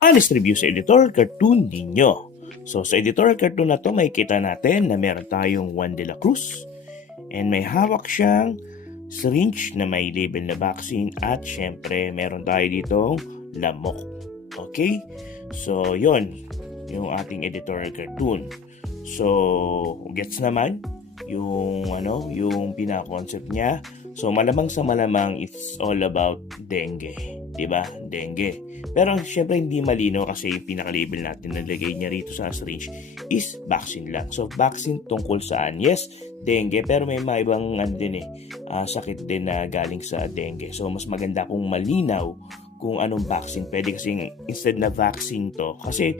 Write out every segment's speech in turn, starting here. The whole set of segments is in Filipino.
Honest review sa editorial cartoon ninyo. So sa editorial cartoon na to, makikita natin na meron tayong Juan de la Cruz and may hawak siyang syringe na may label na vaccine at syempre meron tayo ditong lamok. Okay? So yon yung ating editorial cartoon. So gets naman yung pinaka-concept niya. So malamang sa malamang it's all about dengue, 'di ba? Dengue. Pero syempre hindi malino kasi yung pinaka-label natin na nilagay niya rito sa syringe is vaccine lang. So vaccine tungkol saan? Yes, dengue, pero may mga ibang sakit din na galing sa dengue. So mas maganda kung malinaw kung anong vaccine. Pwede kasi instead na vaccine to, kasi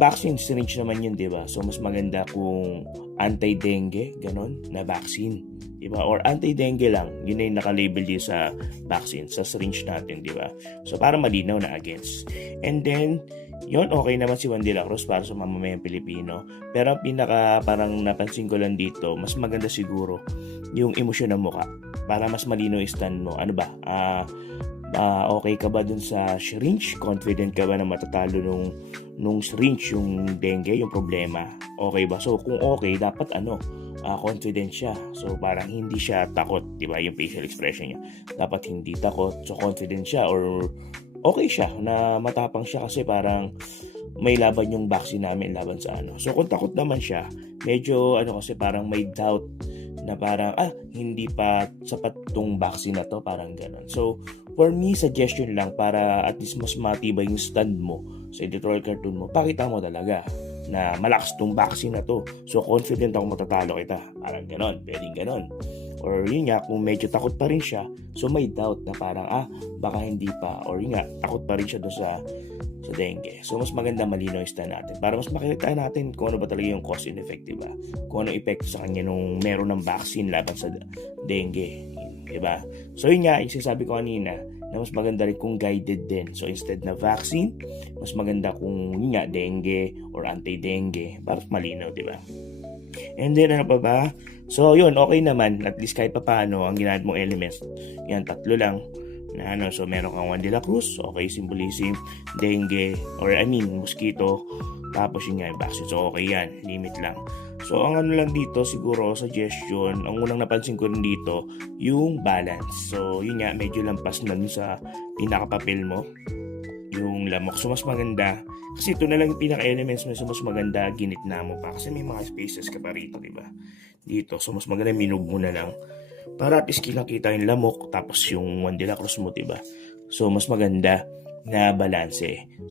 vaccine syringe naman yun, 'di ba? So mas maganda kung anti-dengue, ganon, na vaccine, 'di ba? Or anti-dengue lang, yun na yung naka-label din sa vaccine, sa syringe natin, 'di ba? So para malinaw na against. And then, yun, okay naman si Juan de la Cruz para sa mamamayang Pilipino. Pero pinaka parang napansin ko lang dito, mas maganda siguro yung emosyon ng mukha para mas malinaw yung stand mo. Ano ba? Okay ka ba dun sa syringe? Confident ka ba na matatalo nung syringe, yung dengue, yung problema? Okay ba? So kung okay, dapat confident siya. So parang hindi siya takot, di ba? Yung facial expression niya. Dapat hindi takot. So confident siya or okay siya na matapang siya kasi parang may laban yung vaccine namin laban sa ano. So kung takot naman siya, medyo kasi parang may doubt na parang hindi pa sapat tong vaccine na to, parang ganun. So for me, suggestion lang para at least mas matibay yung stand mo sa editorial cartoon mo, pakita mo talaga na malakas tong vaccine na to. So confident ako matatalo kita, parang ganon, pwedeng ganon. Or yun nga, kung medyo takot pa rin siya, so may doubt na parang baka hindi pa, or yun nga, takot pa rin siya doon sa dengue. So mas maganda malinaw yung stand natin para mas makita natin kung ano ba talaga yung cause and effect, diba? Kung ano epekto sa kanya nung meron ng vaccine laban sa dengue, diba? So yun nga, yung sinasabi ko kanina, na mas maganda rin kung guided din. So instead na vaccine, mas maganda kung yun nga, dengue or anti-dengue para malinaw, diba? And then ano pa ba? So yun, okay naman, at least kahit pa paano ang ginamit mong elements, yan, 3 lang na so meron kang Juan de la Cruz, okay, symbolism, dengue, or mosquito, tapos yun nga yung vaccine. So okay yan, limit lang. So ang lang dito siguro, suggestion, ang unang napansin ko rin dito, yung balance. So yun nga, medyo lampas na sa pinakapapel mo, yung lamok. So mas maganda, kasi ito na lang yung pinaka-elements mo, so mas maganda ginitna mo pa. Kasi may mga spaces ka pa rito, diba? Dito. So mas maganda minug mo na lang. Para at least kita yung lamok, tapos yung Juan de la Cruz mo, diba? So mas maganda na balanse.